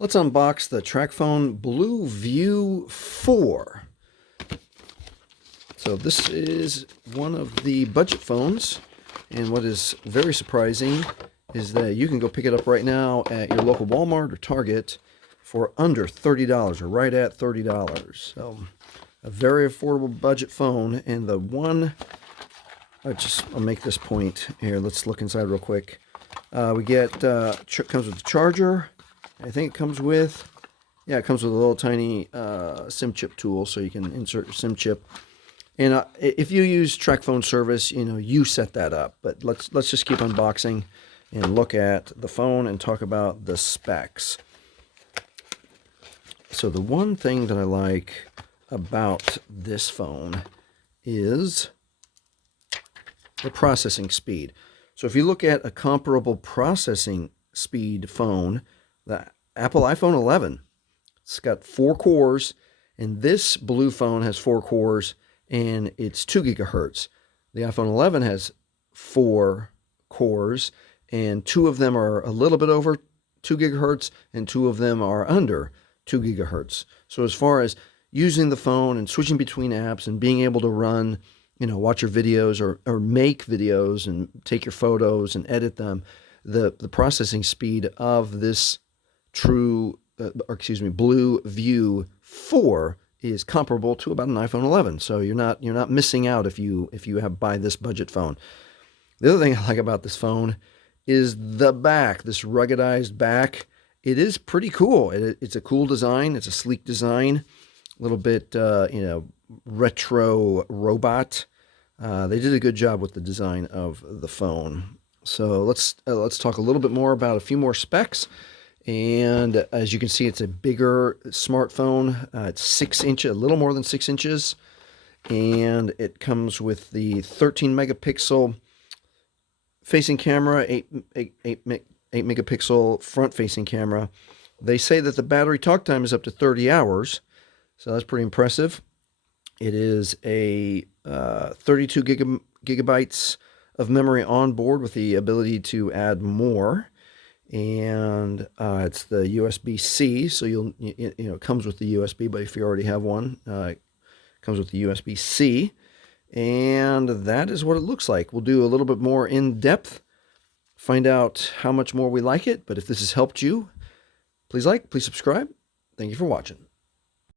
Let's unbox the TracFone BLU View 4. So this is one of the budget phones, and what is very surprising is that you can go pick it up right now at your local Walmart or Target for under $30, or right at $30. So a very affordable budget phone. And the one, I'll make this point here. Let's look inside real quick. We get comes with the charger. I think it comes with, it comes with a little tiny SIM chip tool, so you can insert your SIM chip. And if you use TracFone service, you set that up. But let's just keep unboxing and look at the phone and talk about the specs. So the one thing that I like about this phone is the processing speed. So if you look at a comparable processing speed phone, the Apple iPhone 11, it's got 4 cores, and this BLU phone has 4 cores, and it's 2 gigahertz. The iPhone 11 has 4 cores, and 2 of them are a little bit over 2 gigahertz, and 2 of them are under 2 gigahertz. So as far as using the phone and switching between apps and being able to run, watch your videos or make videos and take your photos and edit them, the processing speed of this BLU View 4 is comparable to about an iPhone 11. So you're not missing out if you buy this budget phone. The other thing I like about this phone is the back, this ruggedized back. It is pretty cool. It's a cool design. It's a sleek design, a little bit retro robot. They did a good job with the design of the phone. So let's talk a little bit more about a few more specs. And as you can see, it's a bigger smartphone. It's 6 inches, a little more than 6 inches. And it comes with the 13 megapixel facing camera, 8 megapixel front facing camera. They say that the battery talk time is up to 30 hours. So that's pretty impressive. It is a 32 gigabytes of memory on board with the ability to add more. And it's the USB-C, so it comes with the USB, but if you already have one, it comes with the USB-C. And that is what it looks like. We'll do a little bit more in depth, find out how much more we like it. But if this has helped you, please subscribe. Thank you for watching.